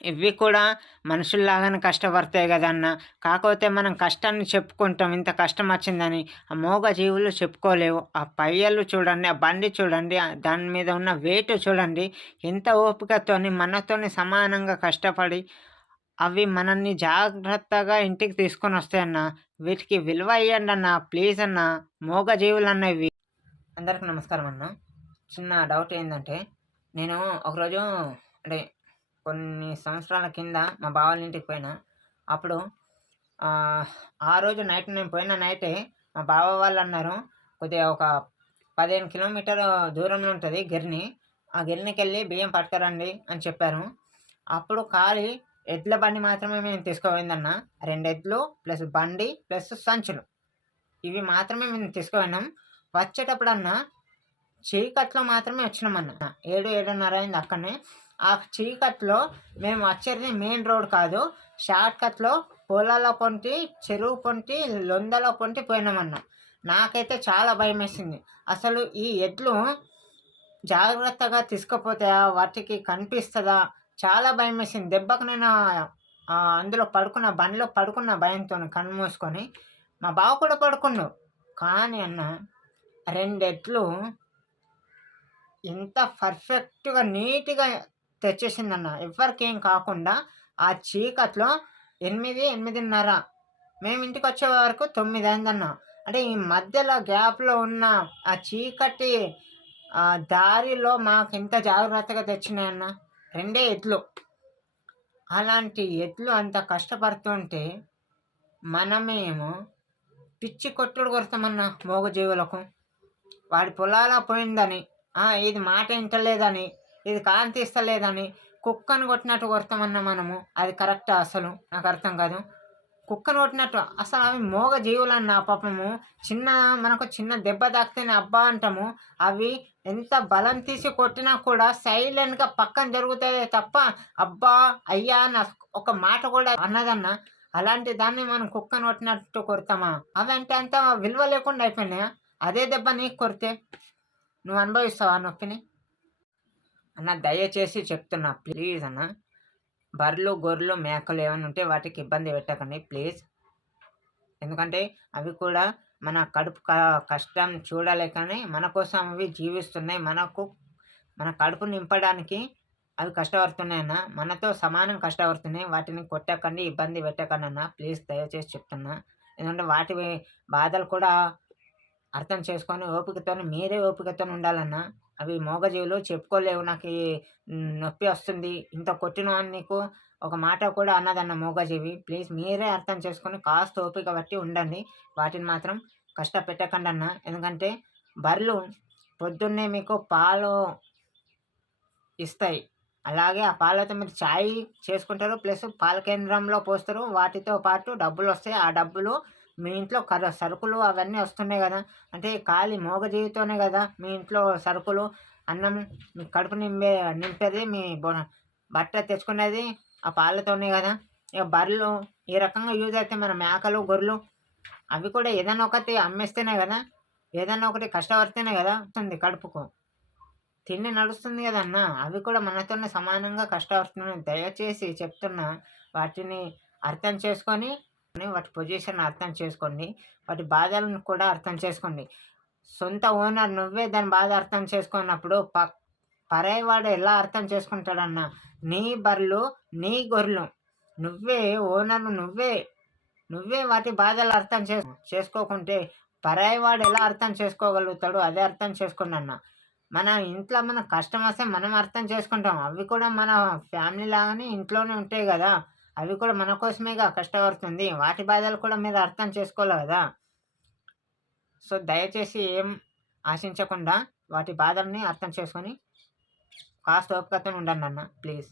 ఇవి కూడా మనుషుల్లాగానే కష్టపడతాయి కదన్న. కాకపోతే మనం కష్టాన్ని చెప్పుకుంటాం. ఇంత కష్టం వచ్చిందని ఆ మోగ జీవులు చెప్పుకోలేవు. ఆ పయ్యలు చూడండి ఆ బండి చూడండి దాని మీద ఉన్న వెయిట్ చూడండి. ఎంత ఓపికతోని మనతోని సమానంగా కష్టపడి అవి మనల్ని జాగ్రత్తగా ఇంటికి తీసుకొని వస్తాయన్న వీటికి విలువ ఇవ్వండి అన్న ప్లీజ్ అన్న మోగ జీవులు అన్న ఇవి. అందరికి నమస్కారం అన్న. చిన్న డౌట్ ఏంటంటే నేను ఒకరోజు అంటే కొన్ని సంవత్సరాల కింద మా బావాల ఇంటికి పోయినా. అప్పుడు ఆ రోజు నైట్ నేను పోయిన నైటే మా బావ వాళ్ళు అన్నారు కొద్దిగా ఒక పదిహేను కిలోమీటర్ దూరంలో ఉంటుంది గిర్ని. ఆ గిర్నికి వెళ్ళి బియ్యం పట్టుకురండి అని చెప్పారు. అప్పుడు ఖాళీ ఎడ్ల బండి మాత్రమే మేము తీసుకుపోయిందన్న. రెండు ఎడ్లు ప్లస్ బండి ప్లస్ సంచులు. ఇవి మాత్రమే మేము తీసుకుపోయినాం. వచ్చేటప్పుడు అన్న చీకట్లో మాత్రమే వచ్చినామన్న. ఏడు ఏడున్నర అయింది అక్కడనే. ఆ చీకట్లో మేము వచ్చేది మెయిన్ రోడ్ కాదు. షార్ట్ కట్లో పొలాల పొంటి చెరువు పొంటి లొందల పొంటి పోయినామన్నా నాకైతే చాలా భయం వేసింది అసలు ఈ ఎడ్లు జాగ్రత్తగా తీసుకుపోతాయా వాటికి కనిపిస్తుందా? చాలా భయం వేసింది దెబ్బకు నేను అందులో పడుకున్న బండిలో పడుకున్న భయంతో కన్ను మూసుకొని మా బావ కూడా పడుకున్నాడు కానీ అన్న రెండెట్లు ఎంత పర్ఫెక్ట్గా నీట్గా తెచ్చేసిందన్న. ఎవరికేం కాకుండా ఆ చీకట్లో ఎనిమిది ఎనిమిదిన్నర మేము ఇంటికి వచ్చే వరకు తొమ్మిది అయిందన్న. అంటే ఈ మధ్యలో గ్యాప్లో ఉన్న ఆ చీకటి దారిలో మాకు ఎంత జాగ్రత్తగా తెచ్చినాయన్న. రెండే ఎడ్లు. అలాంటి ఎడ్లు అంత కష్టపడుతుంటే మనమేమో పిచ్చి కొట్టుడు కొడతామన్న మూగజీవులకు. వాడి పొలాల పోయిందని ఇది మాట వింటలేదని ఇది కాంతిస్తలేదని కుక్కను కొట్టినట్టు కొడతామన్నా మనము. అది కరెక్ట్ అసలు? నాకు అర్థం కాదు. కుక్కను కొట్టినట్టు అసలు అవి మోగ జీవులు అన్న పాపము. చిన్న మనకు చిన్న దెబ్బ తాకితేనే అబ్బా అంటాము. అవి ఎంత బలం తీసి కొట్టినా కూడా సైలెంట్గా పక్కన జరుగుతుంది తప్ప అబ్బా అయ్యా అన్న ఒక మాట కూడా అన్నదన్న. అలాంటి దాన్ని మనం కుక్కను కొట్టినట్టు కొడతామా? అవంటే అంత విలువ లేకుండా అయిపోయినాయా? అదే దెబ్బ నీకు కొడితే నువ్వు అనుభవిస్తావా నొప్పిని? అన్న దయచేసి చెప్తున్నా ప్లీజ్ అన్న. బర్రెలు గొర్రెలు మేకలు ఏమైనా ఉంటే వాటికి ఇబ్బంది పెట్టకండి ప్లీజ్. ఎందుకంటే అవి కూడా మన కడుపు కష్టం చూడలేకనే కానీ మన కోసం అవి జీవిస్తున్నాయి. మనకు మన కడుపు నింపడానికి అవి కష్టపడుతున్నాయన్న మనతో సమానం కష్టపడుతున్నాయి. వాటిని కొట్టకండి ఇబ్బంది పెట్టకండి అన్న. ప్లీజ్ దయచేసి చెప్తున్నా. ఎందుకంటే వాటి బాధలు కూడా అర్థం చేసుకొని ఓపికతో మీరే ఓపికతో ఉండాలన్నా అవి మోగజీవులు చెప్పుకోలేవు. నాకు నొప్పి వస్తుంది ఇంత కొట్టిన నీకు ఒక మాట కూడా అన్నదన్న మూగజీవి. ప్లీజ్ మీరే అర్థం చేసుకొని కాస్త ఓపిక బట్టి ఉండండి. వాటిని మాత్రం కష్టపెట్టకండి అన్న ఎందుకంటే బర్రెలు పొద్దున్నే మీకు పాలు ఇస్తాయి. అలాగే ఆ పాలతో మీరు ఛాయ్ చేసుకుంటారు ప్లస్ పాల కేంద్రంలో పోస్తారు. వాటితో పాటు డబ్బులు వస్తాయి. ఆ డబ్బులు మీ ఇంట్లో కర సరుకులు అవన్నీ వస్తున్నాయి కదా. అంటే ఖాళీ జీవితోనే కదా మీ ఇంట్లో సరుకులు అన్నం మీ కడుపు నింపే నింపేది మీ బట్ట తెచ్చుకునేది ఆ పాలతోనే కదా. ఇక బర్రెలు ఈ రకంగా యూజ్ అయితే మన మేకలు గొర్రెలు అవి కూడా ఏదైనా ఒకటి అమ్మేస్తేనే కదా ఏదైనా ఒకటి కష్టపడితేనే కదా వస్తుంది కడుపుకు. తిండి నడుస్తుంది కదన్నా అవి కూడా మనతోనే సమానంగా కష్టపడుతున్నాయి. దయచేసి చెప్తున్నా వాటిని అర్థం చేసుకొని వాటి పొజిషన్ అర్థం చేసుకోండి. వాటి బాధలను కూడా అర్థం చేసుకోండి. సొంత ఓనర్ నువ్వే దాని బాధ అర్థం చేసుకున్నప్పుడు ప పరాయివాడు ఎలా అర్థం చేసుకుంటాడన్న నీ బర్రెలు నీ గొర్రెలు నువ్వే ఓనర్ నువ్వే నువ్వే వాటి బాధలు అర్థం చే చేసుకోకుంటే పరాయివాడు ఎలా అర్థం చేసుకోగలుగుతాడు అదే అర్థం చేసుకోండి అన్న మన ఇంట్లో మన కష్టం వస్తే మనం అర్థం చేసుకుంటాం. అవి కూడా మన ఫ్యామిలీ లాగానే ఇంట్లోనే ఉంటాయి కదా. అవి కూడా మన కోసమేగా కష్టపడుతుంది. వాటి బాధలు కూడా మీరు అర్థం చేసుకోవాలి కదా. సో దయచేసి ఏం ఆశించకుండా వాటి బాధల్ని అర్థం చేసుకొని కాస్త ఓపికతో ఉండండి అన్న ప్లీజ్.